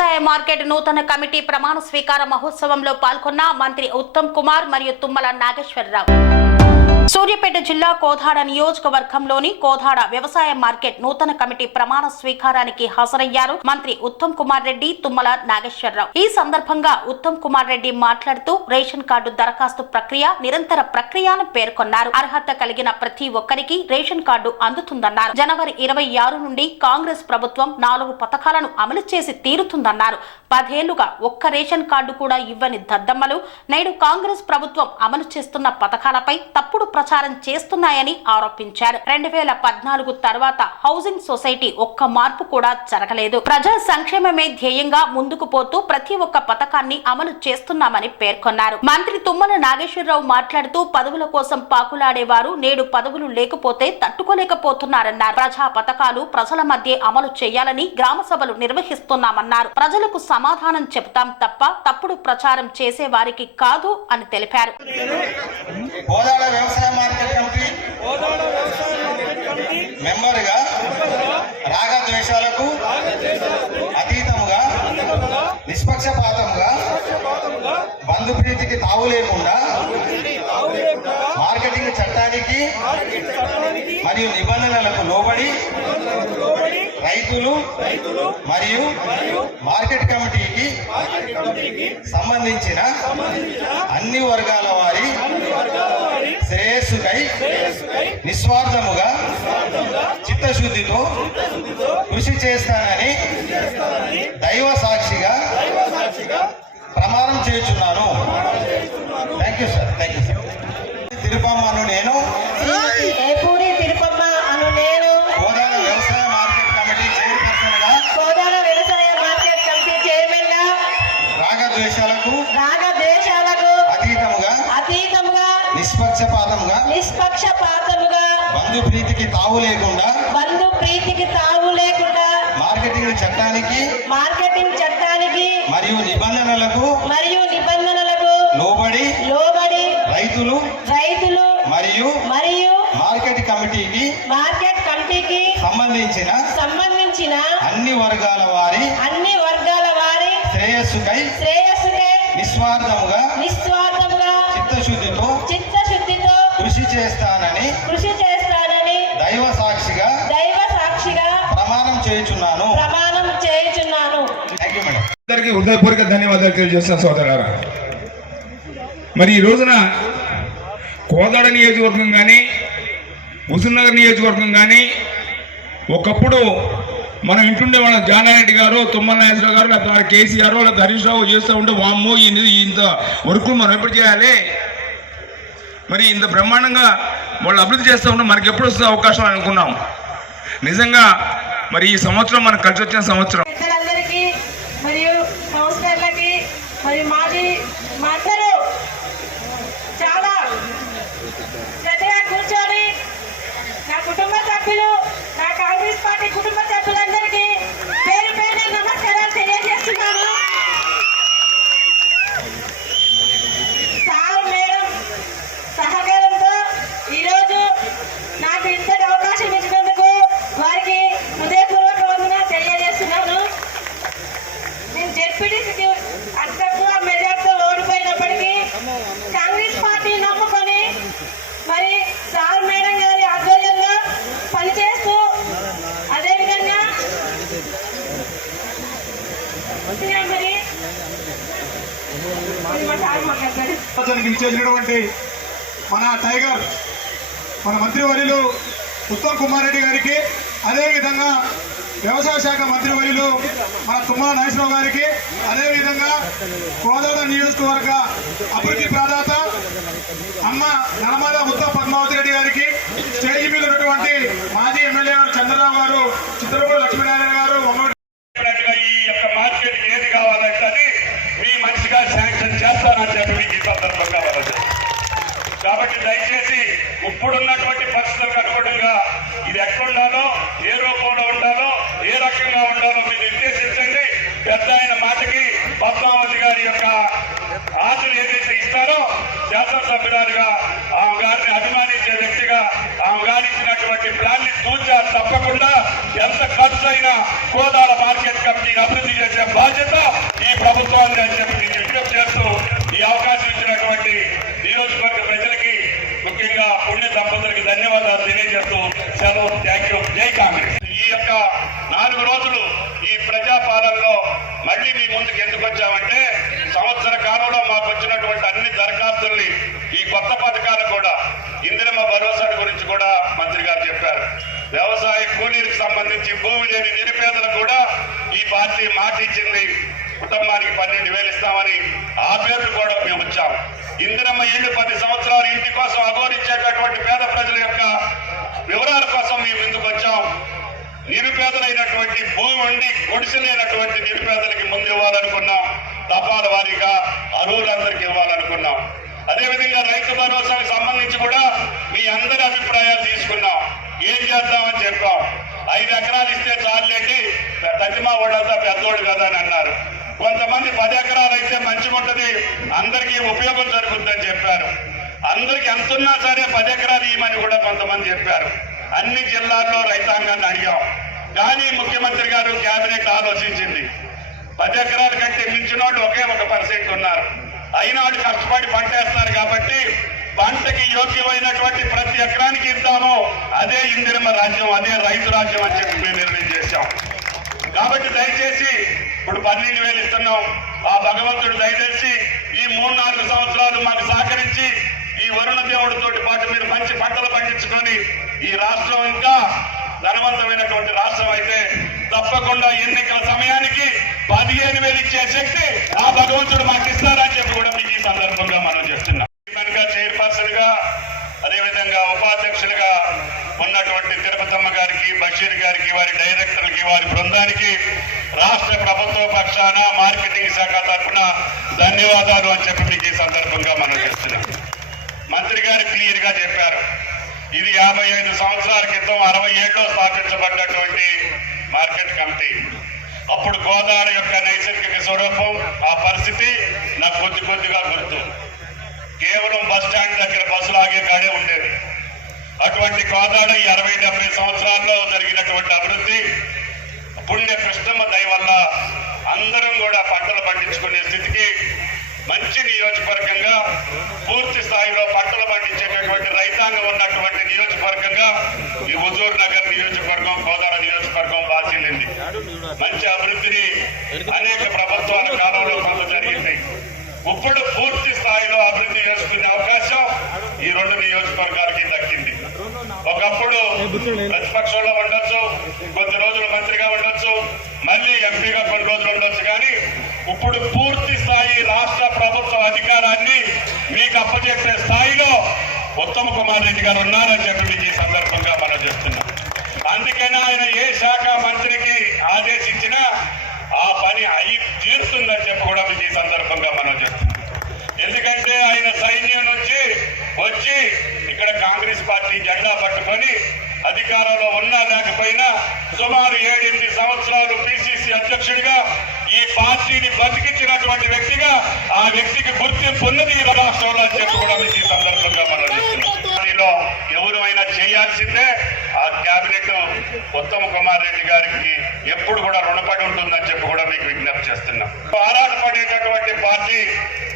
వ్యవసాయ మార్కెట్ నూతన కమిటీ ప్రమాణ స్వీకార మహోత్సవంలో పాల్గొన్న మంత్రి ఉత్తమ్ కుమార్ మరియు తుమ్మల నాగేశ్వరరావు. సూర్యాపేట జిల్లా కోదాడ నియోజకవర్గంలోని కోదాడ వ్యవసాయ మార్కెట్ నూతన కమిటీ ప్రమాణ స్వీకారానికి హాజరయ్యారు మంత్రి ఉత్తమ్ కుమార్ రెడ్డి, తుమ్మల నాగేశ్వరరావు. ఈ సందర్భంగా ఉత్తమ్ కుమార్ రెడ్డి మాట్లాడుతూ రేషన్ కార్డు దరఖాస్తు ప్రక్రియ నిరంతర ప్రక్రియ అని పేర్కొన్నారు. అర్హత కలిగిన ప్రతి ఒక్కరికి రేషన్ కార్డు అందుతుందన్నారు. జనవరి 26 నుండి కాంగ్రెస్ ప్రభుత్వం 4 పథకాలను అమలు చేసి తీరుతుందన్నారు. 10 ఏళ్లుగా ఒక్క రేషన్ కార్డు కూడా ఇవ్వని దద్దమ్మలు నేడు కాంగ్రెస్ ప్రభుత్వం అమలు చేస్తున్న పథకాలపై తప్పుడు ప్రచారం చేస్తున్నాయని ఆరోపించారు. 2014 తర్వాత హౌసింగ్ సొసైటీ ఒక్క మార్పు కూడా జరగలేదు. ప్రజా సంక్షేమమే ధ్యేయంగా ముందుకు పోతూ ప్రతి ఒక్క పథకాన్ని అమలు చేస్తున్నామని పేర్కొన్నారు. మంత్రి తుమ్మల నాగేశ్వరరావు మాట్లాడుతూ పదవుల కోసం పాకులాడేవారు నేడు పదవులు లేకపోతే తట్టుకోలేకపోతున్నారన్నారు. ప్రజా పథకాలు ప్రజల మధ్య అమలు చేయాలని గ్రామ సభలు నిర్వహిస్తున్నామన్నారు. ప్రజలకు సమాధానం చెబుతాం తప్ప తప్పుడు ప్రచారం చేసే వారికి కాదు అని తెలిపారు. మార్కెట్ కమిటీ మెంబర్గా రాగద్వేషాలకు అతీతంగా నిష్పక్షపాతంగా బంధుప్రీతికి తావు లేకుండా మార్కెటింగ్ చట్టానికి మరియు నిబంధనలకు లోబడి రైతులు మరియు మార్కెట్ కమిటీకి సంబంధించిన అన్ని వర్గాల వారి శ్రేయస్సుకై నిస్వార్థముగా చిత్తశుద్ధితో కృషి చేస్తానని దైవ సాక్షిగా ప్రమాణం చేస్తున్నాను. Thank you sir. Thank you sir. తిరుపమ్మను నేను కోదాడ వ్యవసాయ మార్కెట్ కమిటీ చైర్మన్గా రాగద్వేషాలకు అతీతముగా నిష్పక్షపాతంగా బంధుప్రీతికి తావు లేకుండా మార్కెటింగ్ చట్టానికి మరియు నిబంధనలకు లోబడి రైతులు మరియు మార్కెట్ కమిటీకి సంబంధించిన అన్ని వర్గాల వారి శ్రేయస్సుకై నిస్వార్థముగా చిత్తశుద్ధితో కృషి చేస్తానని దైవ సాక్షిగా ప్రమాణం చేయుచున్నాను. Thank you madam. అందరికీ హృదయపూర్వక ధన్యవాదాలు తెలియజేస్తాను సోదరులారా. మరి ఈ రోజున కోదాడ నియోజకవర్గం కానీ హుజూర్నగర్ నియోజకవర్గం కానీ ఒకప్పుడు మనం ఇంటుండే వాళ్ళ జానారెడ్డి గారు, తుమ్మల నాగేశ్వరరావు గారు, లేకపోతే కేసీఆర్ లేకపోతే హరీష్ రావు చేస్తూ ఉంటే వామ్మో ఇంత వర్కులు మనం ఎప్పుడు చేయాలి, మరి ఇంత బ్రహ్మాండంగా వాళ్ళు అభివృద్ధి చేస్తూ ఉంటే మనకి ఎప్పుడు వస్తుంది అవకాశం అనుకున్నాం. నిజంగా మరి ఈ సంవత్సరం మనకు కలిసి వచ్చిన సంవత్సరం. మరియు కౌన్సిలర్లకి మరియు మాజీ మాట్లాడు చాలా శ్రద్ధగా కూర్చొని నా కుటుంబ సభ్యులు, నా కాంగ్రెస్ పార్టీ కుటుంబ సభ్యులందరికీ పేరు పేరు నమస్కారాలు తెలియజేస్తున్నాను. సార్ మేడం సహకారంతో ఈరోజు నాకు ఇంతటి అవకాశం ఇచ్చినందుకు వారికి హృదయపూర్వక వందనాలు తెలియజేస్తున్నాను. నేను జెడ్పీటీసీకి అతి తక్కువ మెజార్టీతో ఓడిపోయినప్పటికీ కాంగ్రెస్ పార్టీ నమ్ముకొని మరి సార్ మేడం గారి ఆధ్వర్యంలో పనిచేస్తూ అదేవిధంగా ఇచ్చేసినటువంటి మన టైగర్ మన మంత్రివర్యులు ఉత్తమ్ కుమార్ రెడ్డి గారికి, అదేవిధంగా వ్యవసాయ శాఖ మంత్రివర్యులు మన తుమ్మల నాగేశ్వరరావు గారికి, అదేవిధంగా కోదాడ నియోజకవర్గ అభివృద్ధి ప్రదాత అమ్మ నలమల ఉత్తమ్ పద్మావతి రెడ్డి గారికి, స్టేజ్ మీద ఉన్నటువంటి మాజీ ఎమ్మెల్యే గారు చంద్రరావు గారు, చిత్రపూడి లక్ష్మీనారాయణ గారు, ఈ యొక్క మార్కెట్ ఏది కావాలంటే అది మీ మనిషిగా శాంక్షన్ చేస్తానని చెప్పి మీకు ఈ సందర్భంగా కాబట్టి దయచేసి ఇప్పుడున్నటువంటి పరిస్థితులకు అనుగుణంగా ఇది ఎక్కడుండాలో, ఏ రూపంలో ఉండాలో, ఏ రకంగా ఉండాలో మీరు నిర్దేశించండి. పెద్ద ఆయన మాటకి పద్మావతి గారి యొక్క ఆశలు ఏదైతే ఇస్తారో శాసనసభ్యురాలుగా ఆమె గారిని అభిమానించే వ్యక్తిగా ఆమె గారి ఇచ్చినటువంటి ప్లాన్ ని తప్పకుండా ఎంత ఖర్చు అయినా కోదాడ మార్కెట్ కమిటీని అభివృద్ధి చేసే బాధ్యత ఈ ప్రభుత్వాన్ని అని చెప్పి మీకు విజ్ఞప్తి చేస్తూ ఈ అవకాశం ఇచ్చినటువంటి నియోజకవర్గ ప్రజలకి ముఖ్యంగా పుణ్య దంపతులకి ధన్యవాదాలు తెలియజేస్తూ సెలవు. Thank you. జై కాంగ్రెస్. ఈ యొక్క 4 రోజులు ఈ ప్రజాపాలనలో మళ్ళీ మీ ముందుకు ఎందుకు వచ్చామంటే సంవత్సర కాలంలో మాకు వచ్చినటువంటి అన్ని దరఖాస్తుల్ని ఈ కొత్త పథకాలు కూడా ఇందిరమ్మ భరోసా గురించి కూడా మంత్రి గారు చెప్పారు. వ్యవసాయ కూలీలకు సంబంధించి భూమి లేని నిరుపేదలకు కూడా ఈ పార్టీ మాట ఇచ్చింది. కుటుంబానికి 12,000 ఇస్తామని ఆ పేర్లు కూడా మేము వచ్చాము. ఇందిరమ్మ ఇల్లు 10 సంవత్సరాలు ఇంటి కోసం అఘోరించేటటువంటి పేద ప్రజల యొక్క వివరాల కోసం మేము ముందుకు వచ్చాం. నిరుపేదలైనటువంటి భూమి ఉండి గుడిసెలైనటువంటి నిరుపేదలకి ముందు ఇవ్వాలనుకున్నాం. తపాల వారీగా అర్హులందరికీ ఇవ్వాలనుకున్నాం. అదేవిధంగా రైతు భరోసాకు సంబంధించి కూడా మీ అందరి అభిప్రాయాలు తీసుకున్నాం. ఏం చేద్దామని చెప్పాం. 5 ఎకరాలు ఇస్తే చాలండి, తజ్జిమా వాళ్ళంతా పెద్దోడు కదా అని అన్నారు. కొంతమంది 10 ఎకరాలు అయితే మంచిగా ఉంటుంది, అందరికీ ఉపయోగం జరుగుతుందని చెప్పారు. అందరికి ఎంతున్నా సరే 10 ఎకరాలు ఇవ్వమని కూడా కొంతమంది చెప్పారు. అన్ని జిల్లాల్లో రైతాంగాన్ని అడిగాం. కానీ ముఖ్యమంత్రి గారు కేబినెట్ ఆలోచించింది. 10 ఎకరాల కంటే మించిన వాళ్ళు ఒకే 1% ఉన్నారు. అయినా వాళ్ళు కష్టపడి పంట వేస్తారు కాబట్టి పంటకి యోగ్యమైనటువంటి ప్రతి ఎకరానికి ఇద్దాము. అదే ఇందిరమ్మ రాజ్యం, అదే రైతు రాజ్యం అని చెప్పి మేము నిర్ణయం చేశాం. కాబట్టి దయచేసి ఇప్పుడు 12,000 ఇస్తున్నాం. ఆ భగవంతుడు దయచేసి ఈ 3-4 సంవత్సరాలు మాకు సహకరించి ఈ వరుణ దేవుడితోటి పాటు మీరు మంచి పంటలు పండించుకొని ఈ రాష్ట్రం ఇంకా ధనవంతమైనటువంటి రాష్ట్రం అయితే తప్పకుండా ఎన్నికల సమయానికి 15,000 ఇచ్చే శక్తి ఆ భగవంతుడు మాకు ఇస్తారని చెప్పి కూడా మీకు ఈ సందర్భంగా మనం చేస్తున్నాం. చైర్పర్సన్ గా అదేవిధంగా ఉపాధ్యక్షులుగా ఉన్నటువంటి తిరుపతమ్మ గారికి, బషీర్ గారికి, వారి డైరెక్టర్లకి, వారి బృందానికి రాష్ట్ర ప్రభుత్వ పక్షాన మార్కెటింగ్ శాఖ తరఫున ధన్యవాదాలు అని చెప్పి మీకు ఈ సందర్భంగా మనం చేస్తున్నాం. మంత్రి గారు క్లియర్ గా చెప్పారు. ఇది 55 సంవత్సరాల క్రితం 67లో స్థాపించబడ్డటువంటి మార్కెట్ కమిటీ. అప్పుడు గోదావర యొక్క నైసర్గిక స్వరూపం, ఆ పరిస్థితి నాకు కొద్దిగా గుర్తు. కేవలం బస్ స్టాండ్ దగ్గర బస్సులు ఆగే కాడే ఉండేది. అటువంటి గోదావరి 60-70 సంవత్సరాల్లో జరిగినటువంటి అభివృద్ధి పుణ్య కృష్ణమ్మ దయ వల్ల అందరం కూడా పంటలు పండించుకునే స్థితికి మంచి నియోజకవర్గంగా, పూర్తి స్థాయిలో పంటలు పండించేటటువంటి రైతాంగం ఉన్నటువంటి నియోజకవర్గంగా ఈ హుజూర్ నగర్ నియోజకవర్గం, గోదావరి నియోజకవర్గం బాసిల్లింది. మంచి అభివృద్ధిని అనేక ప్రభుత్వాల కాలంలో కొంత జరిగింది. ఇప్పుడు పూర్తి స్థాయిలో అభివృద్ధి చేసుకునే అవకాశం ఈ 2 నియోజకవర్గాలకి దక్కింది. ఒకప్పుడు ప్రతిపక్షంలో ఉండొచ్చు, కొద్ది రోజులు మంత్రిగా ఉండొచ్చు, మళ్ళీ ఎంపీగా కొన్ని రోజులు ఉండొచ్చు. కానీ ఇప్పుడు పూర్తి స్థాయి రాష్ట్ర ప్రభుత్వ అధికారాన్ని మీకు అప్పచెప్పే స్థాయిలో ఉత్తమ్ కుమార్ రెడ్డి గారు ఉన్నారని చెప్పి మీకు ఈ సందర్భంగా మనం చెప్తున్నాం. అందుకనే ఆయన ఏ శాఖ మంత్రికి ఆదేశించినా ఆ పని అయి తీరుతుందని చెప్పి కూడా మీకు ఈ సందర్భంగా మనం చెప్తున్నాం. ఎందుకంటే ఆయన సైన్యం నుంచి వచ్చి ఇక్కడ కాంగ్రెస్ పార్టీ జెండా పట్టుకొని అధికారంలో ఉన్నా లేకపోయినా సుమారు 7-8 సంవత్సరాలు పిసిసి అధ్యక్షుడిగా ఈ పార్టీని బతికించినటువంటి వ్యక్తిగా ఆ వ్యక్తికి గుర్తింపు ఉన్నది ఈ రాష్ట్రంలో అని చెప్పి కూడా మీకు ఈ సందర్భంగా మనం చెప్తున్నాం. ఎవరైనా చేయాల్సిందే ఆ కేబినెట్ ఉత్తమ్ కుమార్ రెడ్డి గారికి ఎప్పుడు కూడా రుణపడి ఉంటుందని చెప్పి కూడా మీకు విజ్ఞప్తి చేస్తున్నాం. ఆరాటపడేటటువంటి పార్టీ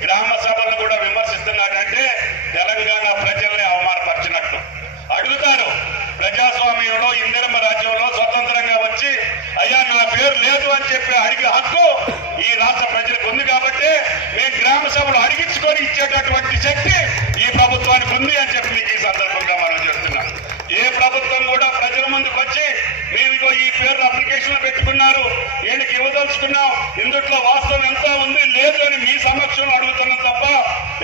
గ్రామ సభలను కూడా విమర్శిస్తున్నాడంటే తెలంగాణ ప్రజల్ని అవమానపరిచినట్టు. అడుగుతారు, ప్రజాస్వామ్యంలో ఇందిరమ్మ రాజ్యంలో స్వతంత్రంగా వచ్చి అయ్యా నా పేరు లేదు అని చెప్పి అడిగే హక్కు ఈ రాష్ట్ర ప్రజలకు ఉంది. కాబట్టి మేము గ్రామ సభలు అడిగించుకొని ఇచ్చేటటువంటి శక్తి ఈ ప్రభుత్వానికి ఉంది అని చెప్పి మీకు ఈ సందర్భంగా మనం చెప్తున్నాం. ఏ ప్రభుత్వం కూడా ప్రజల ముందుకు వచ్చి మేము ఈ పేరు అప్లికేషన్ పెట్టుకున్నారు, వీళ్ళకి ఇవ్వదలుచుకున్నాం, ఇందుట్లో వాస్తవం ఎంత ఉంది లేదు అని మీ సమక్షంలో అడుగుతున్నాం తప్ప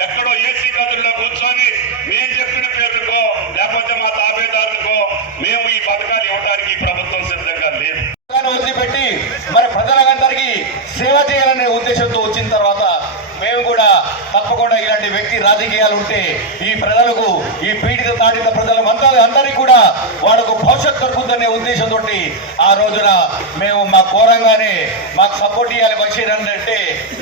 ఎక్కడో ఏసీ గదుల్లో కూర్చొని మేము చెప్పిన పేర్లకో లేకపోతే మా తాబేదారులకో మేము ఈ పథకాలు ఇవ్వడానికి ఈ ప్రభుత్వం సిద్ధంగా లేదు. వదిలిపెట్టి మరి ప్రజలందరికీ సేవ చేయాలనే ఉద్దేశంతో వచ్చిన తర్వాత మేము కూడా తప్పకుండా ఇలాంటి వ్యక్తి రాజకీయాలు ఉంటే ఈ ప్రజలకు, ఈ పీడిత తాడిత అందరికీ కూడా వాళ్ళకు భవిష్యత్తు దొరుకుతుందనే ఉద్దేశంతో ఆ రోజున మేము మా కోరంగానే మాకు సపోర్ట్ చేయాలి బషీర్ అంటే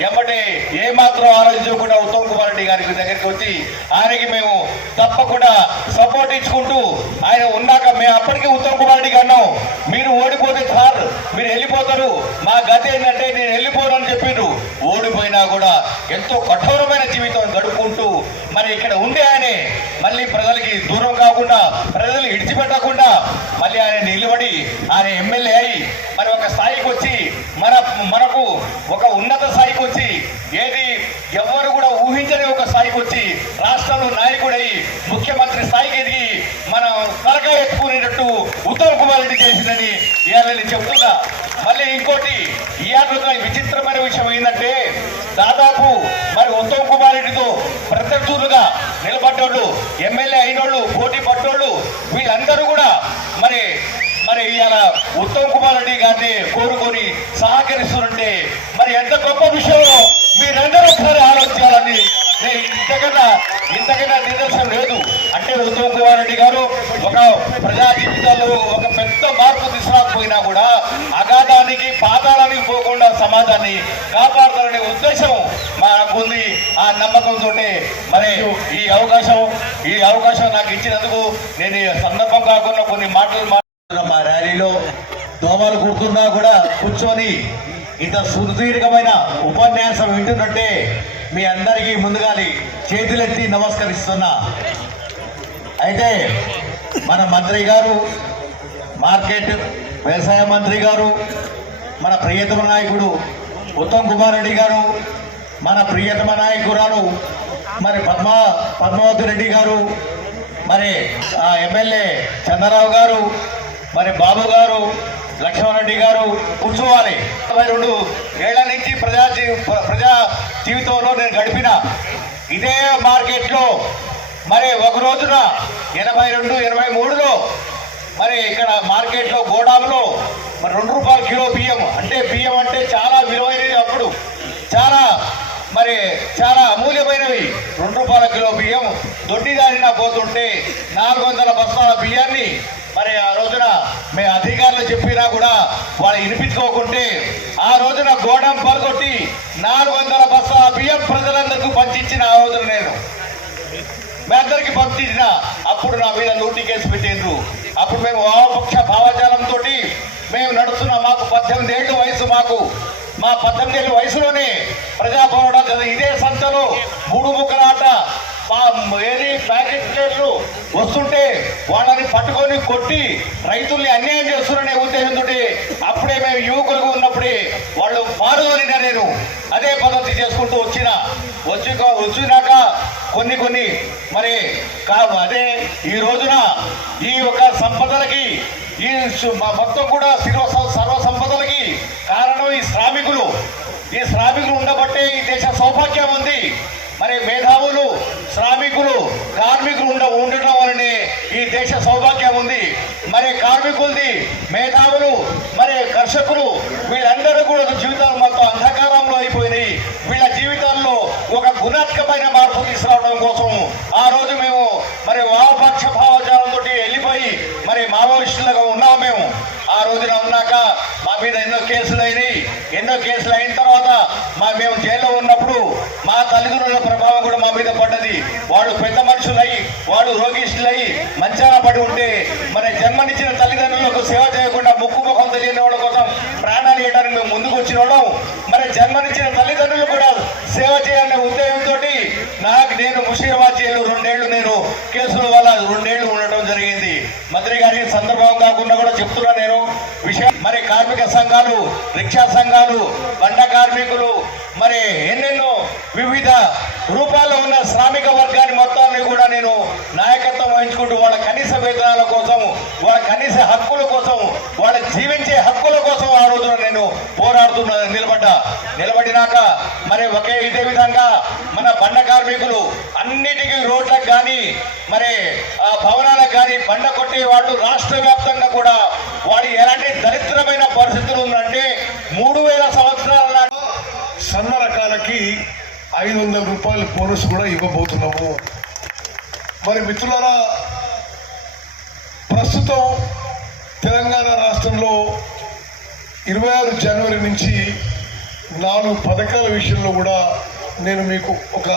ఎమ్మటే ఏమాత్రం ఆలోచించకుండా ఉత్తమ్ కుమార్ రెడ్డి గారికి దగ్గరికి వచ్చి ఆయనకి మేము తప్పకుండా సపోర్ట్ ఇచ్చుకుంటూ ఆయన ఉన్నాక మేము అప్పటికే ఉత్తమ్ కుమార్ రెడ్డికి అన్నాం, మీరు ఓడిపోతే సార్ మీరు వెళ్ళిపోతారు, మా గతి ఏంటంటే నేను వెళ్ళిపోనని చెప్పిండ్రు. ఓడిపోయినా కూడా ఎంతో కఠోరమైన జీవితం గడుపుకుంటూ మరి ఇక్కడ ఉండే ఆయనే మళ్ళీ ప్రజలకి దూరం కాకుండా, ప్రజలు ఇడిచిపెట్టకుండా మళ్ళీ ఆయన నిలబడి ఆయన ఎమ్మెల్యే అయి మరి ఒక స్థాయికి వచ్చి మనకు ఒక ఉన్నత స్థాయికి వచ్చి, ఏది ఎవరు కూడా ఊహించని ఒక స్థాయికి వచ్చి రాష్ట్రంలో నాయకుడై ముఖ్యమంత్రి స్థాయికి ఎదిగి మనం తలకాయ ఎత్తుకునేటట్టు ఉత్తమ్ కుమార్ రెడ్డి చేసిందని ఇవాళ నేను చెప్తున్నా. మళ్ళీ ఇంకోటి ఇవాళ విచిత్రమైన విషయం ఏంటంటే, దాదాపు మరి ఉత్తమ్ కుమార్ రెడ్డితో ప్రత్యర్థులుగా నిలబడ్డోళ్ళు, ఎమ్మెల్యే అయినోళ్ళు, పోటీ పడ్డోళ్ళు వీళ్ళందరూ కూడా మరి ఇవాళ ఉత్తమ్ కుమార్ రెడ్డి గారిని కోరుకొని సహకరిస్తుంటే మరి ఎంత గొప్ప విషయం మీరందరూ ఒకసారి ఆలోచించాలని ఇంతకన్నా నిదర్శనం లేదు. అంటే ఉత్తమ్ కుమార్ రెడ్డి గారు ఒక ప్రజా జీవితాల్లో ఒక పెద్ద మార్పు తీసుకురాకపోయినా కూడా అగాధానికి పాతాళానికి పోకుండా సమాజాన్ని కాపాడుతారనే ఉద్దేశం మాకుంది. ఆ నమ్మకంతో మరి ఈ అవకాశం నాకు ఇచ్చినందుకు నేను ఈ సందర్భం కాకుండా కొన్ని మాటలు మా ర్యాలీలో దోమలు కుడుతున్నా కూడా కూర్చొని ఇంత సుదీర్ఘమైన ఉపన్యాసం వింటున్నట్టే మీ అందరికీ ముందుగాలి చేతులెత్తి నమస్కరిస్తున్నా. అయితే మన మంత్రి గారు, మార్కెట్ వ్యవసాయ మంత్రి గారు, మన ప్రియతమ నాయకుడు ఉత్తమ్ కుమార్ రెడ్డి గారు, మన ప్రియతమ నాయకురాలు మరి పద్మావతి రెడ్డి గారు, మరి ఎమ్మెల్యే చంద్రరావు గారు, మరి బాబు గారు, లక్ష్మణరెడ్డి గారు కూర్చోవాలి. 22 ఏళ్ల నుంచి ప్రజా జీవితంలో నేను గడిపిన ఇదే మార్కెట్లో మరి ఒక రోజున 82, 23లో మరి ఇక్కడ మార్కెట్లో గోడాంలో మరి ₹2 కిలో బియ్యం, అంటే బియ్యం అంటే చాలా విలువైనవి, అప్పుడు చాలా అమూల్యమైనవి. ₹2 కిలో బియ్యం దొడ్డిదారిన పోతుంటే 400 బస్తాల బియ్యాన్ని మరి ఆ రోజున మేము అధికారులు చెప్పినా కూడా వాళ్ళు వినిపించుకోకుంటే ఆ రోజున గోడం పరగొట్టి 400 బస్తాల బియ్యం ప్రజలందరికీ పంచించిన ఆ రోజున నేను మీ అందరికీ పంపించిన. అప్పుడు నా మీద లూటీ కేసు పెట్టిండ్రు. అప్పుడు మేము వామపక్ష భావజాలంతో మేము నడుస్తున్నాం. మాకు 18 ఏళ్ళ వయసు, మా 18 ఏళ్ళ వయసులోనే ప్రజా పోరాటం ఇదే సంతలో 3 ముక్కలాట ఏది ప్యాకెట్ ప్లేట్లు వస్తుంటే వాళ్ళని పట్టుకొని కొట్టి రైతుల్ని అన్యాయం చేస్తున్నారనే ఉద్దేశంతో అప్పుడే మేము యువకులుగా ఉన్నప్పుడే వాళ్ళు పారుదోలిన నేను అదే పద్ధతి చేసుకుంటూ వచ్చినాక కొన్ని మరి అదే ఈ రోజున ఈ యొక్క సంపదలకి ఈ మొత్తం కూడా సర్వ సంపదలకి కారణం ఈ శ్రామికులు ఉండబట్టే ఈ దేశ సౌభాగ్యం ఉంది. మరి మేధావులు, శ్రామికులు, కార్మికులు ఉండటం వలనే ఈ దేశ సౌభాగ్యం ఉంది. మరి కార్మికులది, మేధావులు, మరి కర్షకులు వీళ్ళందరూ కూడా జీవితాలు మొత్తం అంధకారంలో అయిపోయినాయి. వీళ్ళ జీవితాల్లో ఒక గుణాత్మకమైన మార్పు తీసుకురావడం కోసం ఆ రోజు మేము మరి వామపక్ష భావజాలంతో వెళ్ళిపోయి మరి మావోయిస్టులుగా ఉన్నాము. మేము ఆ రోజున ఉన్నాక మా మీద ఎన్నో కేసులు అయిన తర్వాత మేము జైల్లో ఉన్నప్పుడు మా తల్లిదండ్రుల ప్రభావం కూడా మా మీద పడ్డది. వాళ్ళు పెద్ద మనుషులై, వాళ్ళు రోగిష్ఠులై మంచాన పడి ఉంటే మరి జన్మనిచ్చిన తల్లిదండ్రులకు సేవ చేయకుండా ముక్కు ముఖం తెలియని వాళ్ళ కోసం ప్రాణాలు ఇవ్వడానికి మేము ముందుకు వచ్చిన వాళ్ళం. మరి జన్మనిచ్చిన తల్లిదండ్రులు కూడా సేవ చేయాలనే ఉద్దేశంతో నేను ముషీరాబాద్ జైలు 2 ఏళ్ళు నేను కేసుల వల్ల 2 ఏళ్ళు ఉండటం జరిగింది. మంత్రి గారి సందర్భం కాకుండా కూడా చెప్తున్నా నేను విషయం. మరి కార్మిక సంఘాలు, రిక్షా సంఘాలు, బండ కార్మికులు, మరి ఎన్నెన్నో వివిధ రూపాల్లో ఉన్న శ్రామిక వర్గాన్ని మొత్తాన్ని కూడా నేను నాయకత్వం వహించుకుంటూ వాళ్ళ కనీస వేతనాల కోసం, వాళ్ళ కనీస హక్కుల కోసం, వాళ్ళ జీవించే హక్కుల కోసం ఆ రోజున నేను నిలబడినాక మరి ఇదే విధంగా మన బండ కార్మికులు అన్నిటికీ రోడ్లకు కానీ మరి భవనాలకు కానీ బండ కొట్టే వాళ్ళు రాష్ట్ర వ్యాప్తంగా కూడా వాడి ఎలాంటి దరిద్రమైన పరిస్థితులు ఉందంటే 3000 సంవత్సరాల నాటి సన్న రకాలకి ₹500 బోనస్ కూడా ఇవ్వబోతున్నాము. మరి మిత్రులారా, ప్రస్తుతం తెలంగాణ రాష్ట్రంలో 26 జనవరి నుంచి 4 పథకాల విషయంలో కూడా నేను మీకు ఒక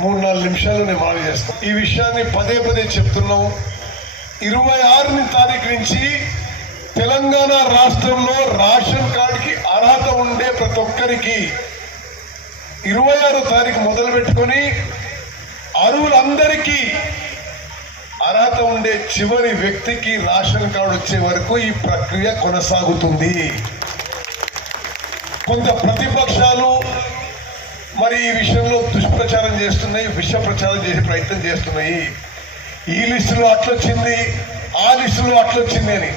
3-4 నిమిషాలు నేను మనవి చేస్తాను. ఈ విషయాన్ని పదే పదే చెప్తున్నాం. 26 తారీఖు నుంచి తెలంగాణ రాష్ట్రంలో రేషన్ కార్డుకి అర్హత ఉండే ప్రతి ఒక్కరికి 26 తారీఖు మొదలు పెట్టుకొని అర్హులందరికీ అర్హత ఉండే చివరి వ్యక్తికి రేషన్ కార్డు వచ్చే వరకు ఈ ప్రక్రియ కొనసాగుతుంది. కొంత ప్రతిపక్షాలు మరి ఈ విషయంలో దుష్ప్రచారం చేస్తున్నాయి, విష ప్రచారం చేసే ప్రయత్నం చేస్తున్నాయి. ఈ లిస్టులో అట్లొచ్చింది, ఆ లిస్టులో అట్లొచ్చింది అని.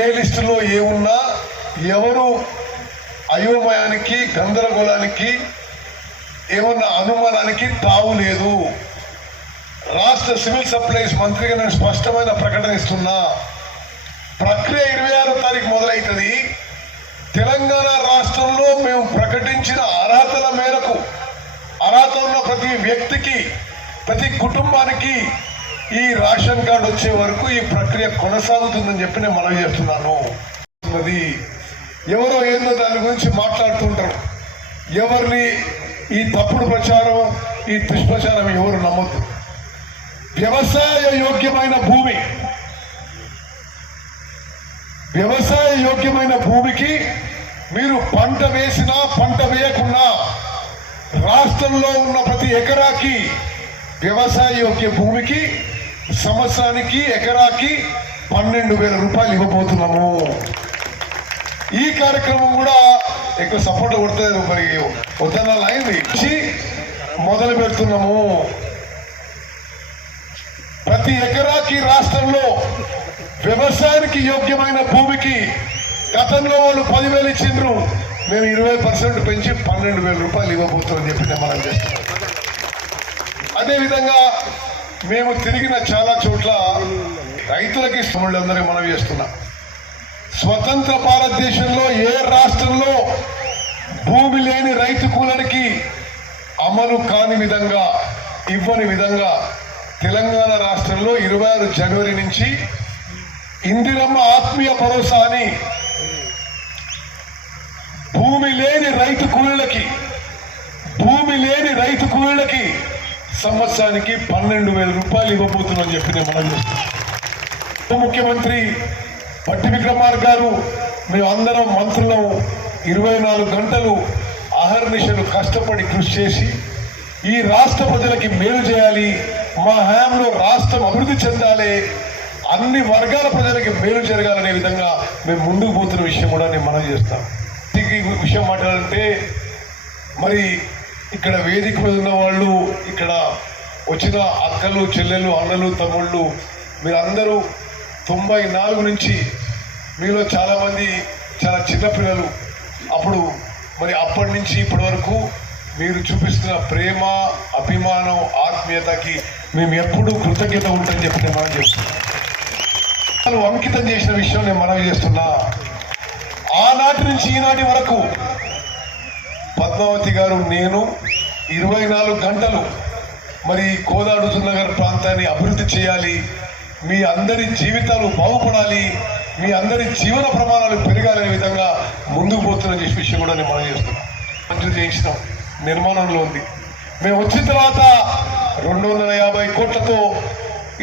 ఏ లిస్టులో ఏమున్నా ఎవరు అయోమయానికి గందరగోళానికి ఏమన్నా అనుమానానికి తావు లేదు. రాష్ట్ర సివిల్ సప్లైస్ మంత్రిగా నేను స్పష్టమైన ప్రకటన ఇస్తున్నా. ప్రక్రియ 26 తారీఖు మొదలవుతుంది. తెలంగాణ రాష్ట్రంలో మేము ప్రకటించిన అర్హతల మేరకు అర్హత ఉన్న ప్రతి వ్యక్తికి ప్రతి కుటుంబానికి ఈ రేషన్ కార్డు వచ్చే వరకు ఈ ప్రక్రియ కొనసాగుతుందని చెప్పి నేను మనవి చేస్తున్నాను. అది ఎవరో ఏందో దాని గురించి మాట్లాడుతుంటారు. ఎవరిని ఈ తప్పుడు ప్రచారం ఈ దుష్ప్రచారం ఎవరు నమ్మొద్దు. వ్యవసాయ యోగ్యమైన భూమికి మీరు పంట వేసినా పంట వేయకున్నా రాష్ట్రంలో ఉన్న ప్రతి ఎకరాకి వ్యవసాయ యోగ్య భూమికి సంవత్సరానికి ఎకరాకి 12,000 రూపాయలు ఇవ్వబోతున్నాము. ఈ కార్యక్రమం కూడా ఎక్కువ సపోర్ట్ కొడుతుంది. మరి వద్దనాలు అయింది మొదలు పెడుతున్నాము. ప్రతి ఎకరాకి రాష్ట్రంలో వ్యవసాయానికి యోగ్యమైన భూమికి గతంలో వాళ్ళు 10,000 ఇచ్చిండ్రు. మేము 20% పెంచి 12,000 రూపాయలు ఇవ్వబోతున్నామని చెప్పి నేను మనం చేస్తున్నాం. అదేవిధంగా మేము తిరిగిన చాలా చోట్ల రైతులకి ఇష్టములందరికీ మనం చేస్తున్నాం. స్వతంత్ర భారతదేశంలో ఏ రాష్ట్రంలో భూమి లేని రైతు కూలనికి అమలు కాని విధంగా ఇవ్వని విధంగా తెలంగాణ రాష్ట్రంలో 26 జనవరి నుంచి ఇందిరమ్మ ఆత్మీయ భరోసా అని భూమి లేని రైతు కూలీలకి సంవత్సరానికి 12,000 రూపాయలు ఇవ్వబోతుందని చెప్పి నేను మనం చేస్తున్నాం. ముఖ్యమంత్రి పట్టి విక్రమార్క గారు మేము అందరం మంత్రులం 24 గంటలు అహర్నిశలు కష్టపడి కృషి చేసి ఈ రాష్ట్ర ప్రజలకి మేలు చేయాలి, మా హయాంలో రాష్ట్రం అభివృద్ధి చెందాలి, అన్ని వర్గాల ప్రజలకి మేలు జరగాలనే విధంగా మేము ముందుకు పోతున్న విషయం కూడా నేను మనం చేస్తాం. ఈ విషయం మాట్లాడాలంటే మరి ఇక్కడ వేదిక మీద ఉన్న వాళ్ళు, ఇక్కడ వచ్చిన అక్కలు చెల్లెలు అన్నలు తమ్ముళ్ళు మీరందరూ 94 నుంచి మీలో చాలామంది చాలా చిన్నపిల్లలు. అప్పుడు మరి అప్పటి నుంచి ఇప్పటి వరకు మీరు చూపిస్తున్న ప్రేమ అభిమానం ఆత్మీయతకి మేము ఎప్పుడూ కృతజ్ఞత ఉంటుందని చెప్పి నేను మనం చేస్తున్నాం. అంకితం చేసిన విషయం నేను మనవి చేస్తున్నా. ఆనాటి నుంచి ఈనాటి వరకు పద్మావతి గారు నేను 24 గంటలు మరి కోదాడు నగర్ ప్రాంతాన్ని అభివృద్ధి చేయాలి, మీ అందరి జీవితాలు బాగుపడాలి, మీ అందరి జీవన ప్రమాణాలు పెరగాలనే విధంగా ముందుకు పోతున్న విషయం కూడా నేను మనం చేస్తున్నాం. మంజూరు చేయించినాం, నిర్మాణంలో ఉంది. మేము వచ్చిన తర్వాత 250 కోట్లతో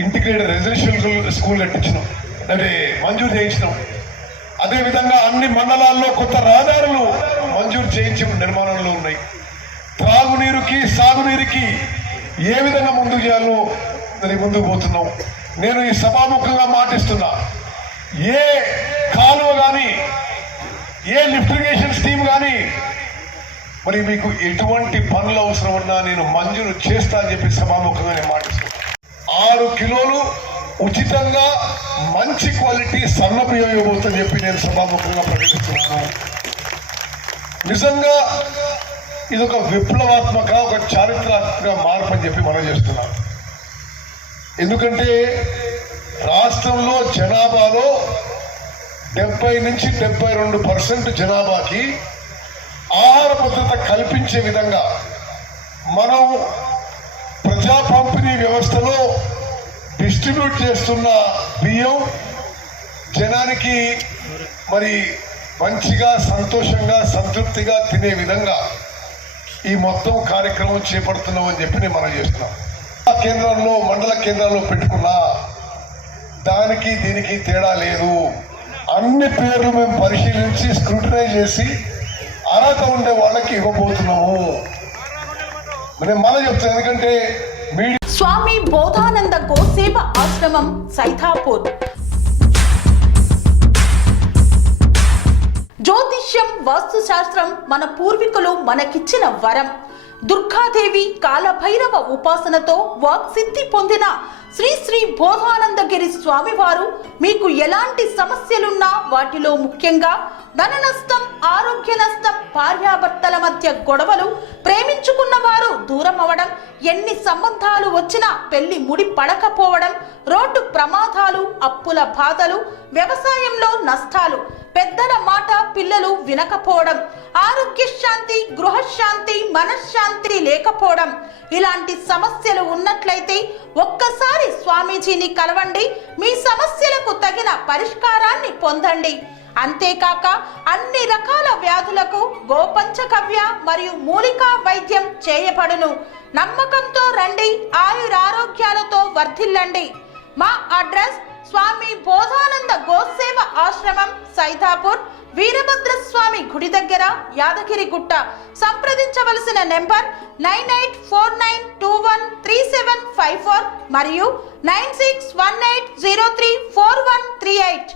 ఇంటిగ్రేటెడ్ రెసిడెన్షియల్ స్కూల్ కట్టించినాం, అంటే మంజూరు చేయించినాం. అదేవిధంగా అన్ని మండలాల్లో కొత్త రహదారులు మంజూరు చేయించి నిర్మాణంలో ఉన్నాయి. త్రాగునీరుకి సాగునీరుకి ఏ విధంగా ముందుకు చేయాలో ముందుకు పోతున్నాం. నేను ఈ సభాముఖంగా మాటిస్తున్నా, ఏ కాలువ కానీ ఏ లిఫ్ట్ ఇరిగేషన్ స్కీమ్ కానీ మరి మీకు ఎటువంటి పనులు అవసరం ఉన్నా నేను మంజూరు చేస్తా అని చెప్పి సభాముఖంగా నేను మాటిస్తున్నాను. 6 కిలోలు ఉచితంగా మంచి క్వాలిటీ సన్న బియ్యం ఇవ్వబోతుందని చెప్పి నేను సభాముఖంగా ప్రకటిస్తున్నాను. నిజంగా ఇది ఒక విప్లవాత్మక ఒక చారిత్రాత్మక మార్పు అని చెప్పి మనం చేస్తున్నాం. ఎందుకంటే రాష్ట్రంలో జనాభాలో 70 నుంచి 72% జనాభాకి ఆహార భద్రత కల్పించే విధంగా మనం ప్రజా పంపిణీ వ్యవస్థలో డిస్ట్రిబ్యూట్ చేస్తున్న బియ్యం జనానికి మరి మంచిగా సంతోషంగా సంతృప్తిగా తినే విధంగా ఈ మొత్తం కార్యక్రమం చేపడుతున్నాం అని చెప్పి నేను మనం చేస్తున్నాం. కేంద్రంలో మండల కేంద్రాల్లో పెట్టుకున్నా దానికి దీనికి తేడా లేదు. అన్ని పేర్లు మేము పరిశీలించి స్క్రూటినైజ్ చేసి అర్హత ఉండే వాళ్ళకి ఇవ్వబోతున్నాము. నేను మళ్ళీ చెప్తాను, ఎందుకంటే స్వామి బోధానంద గోసేవ ఆశ్రమం సైథాపూర్. జ్యోతిష్యం, వాస్తుశాస్త్రం మన పూర్వీకులు మనకిచ్చిన వరం. దుర్గాదేవి, కాలభైరవ ఉపాసనతో వాక్సిద్ధి పొందిన శ్రీ శ్రీ బోధానందగిరి స్వామివారు మీకు ఎలాంటి సమస్యలున్నా, వాటిలో ముఖ్యంగా ధన నష్టం, ఆరోగ్య నష్టం, భార్యాభర్తల మధ్య గొడవలు, ప్రేమించుకున్న వారు దూరం అవడం, ఎన్ని సంబంధాలు వచ్చినా పెళ్లి ముడి పడకపోవడం, రోడ్డు ప్రమాదాలు, అప్పుల బాధలు, వ్యవసాయంలో నష్టాలు, పెద్దల మాట పిల్లలు వినకపోవడం, ఆరోగ్య శాంతి, గృహశాంతి, మనశ్శాంతి లేకపోవడం, ఇలాంటి సమస్యలు ఉన్నట్లయితే ఒక్కసారి స్వామీజీని కలవండి. మీ సమస్యలకు తగిన పరిష్కారాన్ని పొందండి. అంతేకాక అన్ని రకాల వ్యాధులకు గోపంచగవ్య మరియు మూలికా వైద్యం చేయబడును. నమ్మకంతో రండి, ఆయురారోగ్యాలతో వర్ధిల్లండి. మా అడ్రస్ స్వామి బోధానంద గోసేవ ఆశ్రమం సైథాపూర్, వీరభద్రస్వామి గుడి దగ్గర, యాదగిరిగుట్ట. సంప్రదించవలసిన నెంబర్ 9849213754 మరియు 9618034138.